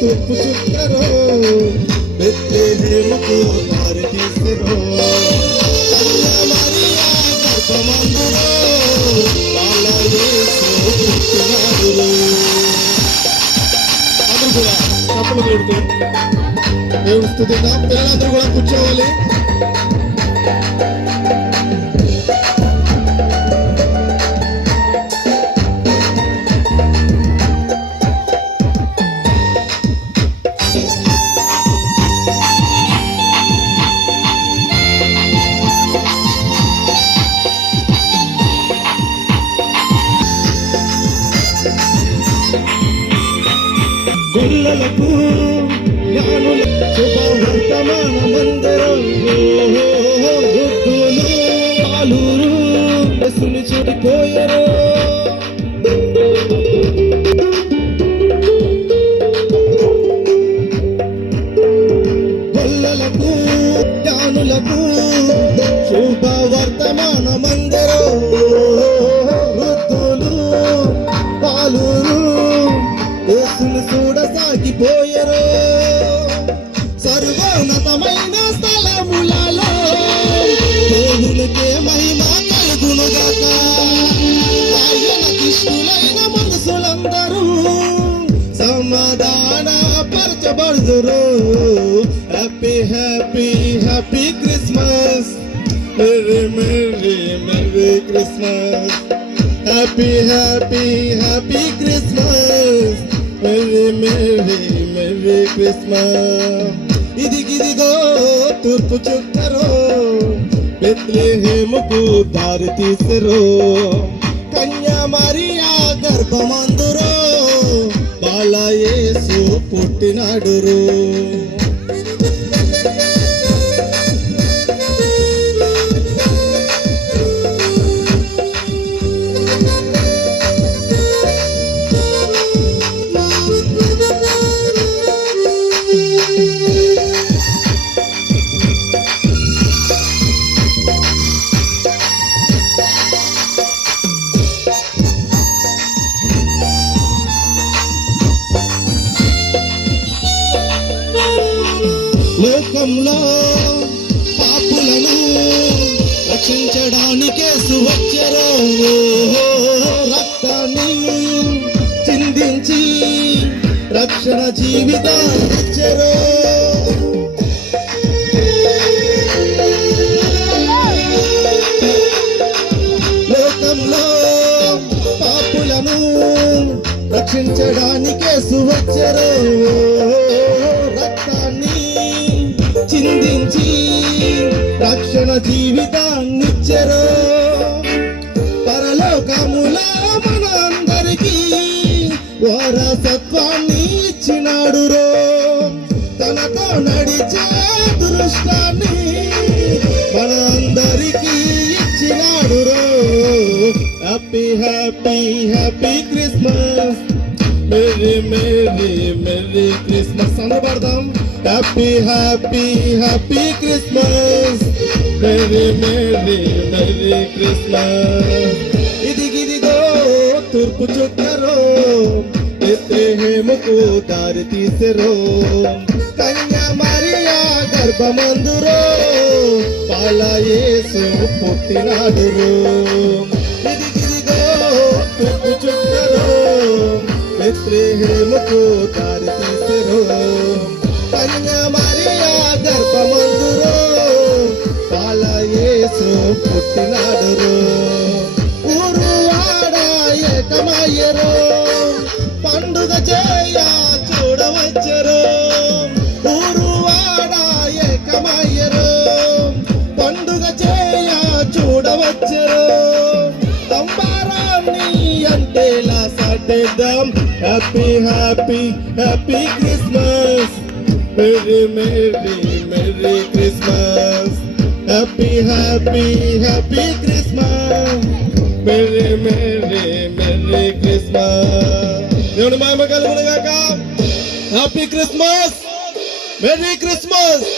తూర్పు చుక్కరో బెత్లెహేముకు దారి తీసెరో అందరూ కూడా చప్పలు కొడుతూ దేవుని పిల్లలందరూ కూడా కూర్చోవాలి గుల్లలకు జ్ఞానుల శుభవర్తమాన సమాధాన పరచబడుదురు happy happy happy Christmas merry merry merry Christmas happy happy happy Christmas merry merry merry Christmas ఇదిగిదిగో తూర్పు చుక్కరో బెత్లెహేముకు దారి తీసరో కన్యా మరియా గర్భమందురో పుట్టినాడురో. లోకంలో పాపులను రక్షించడానికే సువచ్చరో. రక్తాన్ని చిందించి రక్షణ జీవితాన్ని ఇచ్చరో లోకంలో పాపులను రక్షించడానికే సువచ్చరో. పరలోకములో మనందరికీ వారసత్వాన్ని ఇచ్చినాడు రో తనతో నడిచే దృష్టాన్ని మనందరికీ ఇచ్చినాడు రో happy happy happy Christmas merry merry merry Christmas అనబడదాం happy happy happy Christmas merry merry merry Christmas कुछ करो, इतने हेम को दार तीसरो। कन्या मारिया गर्भ मंदुरो, पाला ये पुत्तिनाडुरो गिरी गिरी गो कुछ करो, इतने हेम को दार तीसरो। कन्या मारिया गर्भ मंदुरो, पाला ये येसु पुत्तिनाडुरो చూడవచ్చరు తంబారాన్ని అంటేలా సాటేద్దాం happy happy happy Christmas merry merry merry Christmas happy happy happy Christmas merry merry merry Christmas దేవుని మహిమ కలుగునుగాక. Happy Christmas merry Christmas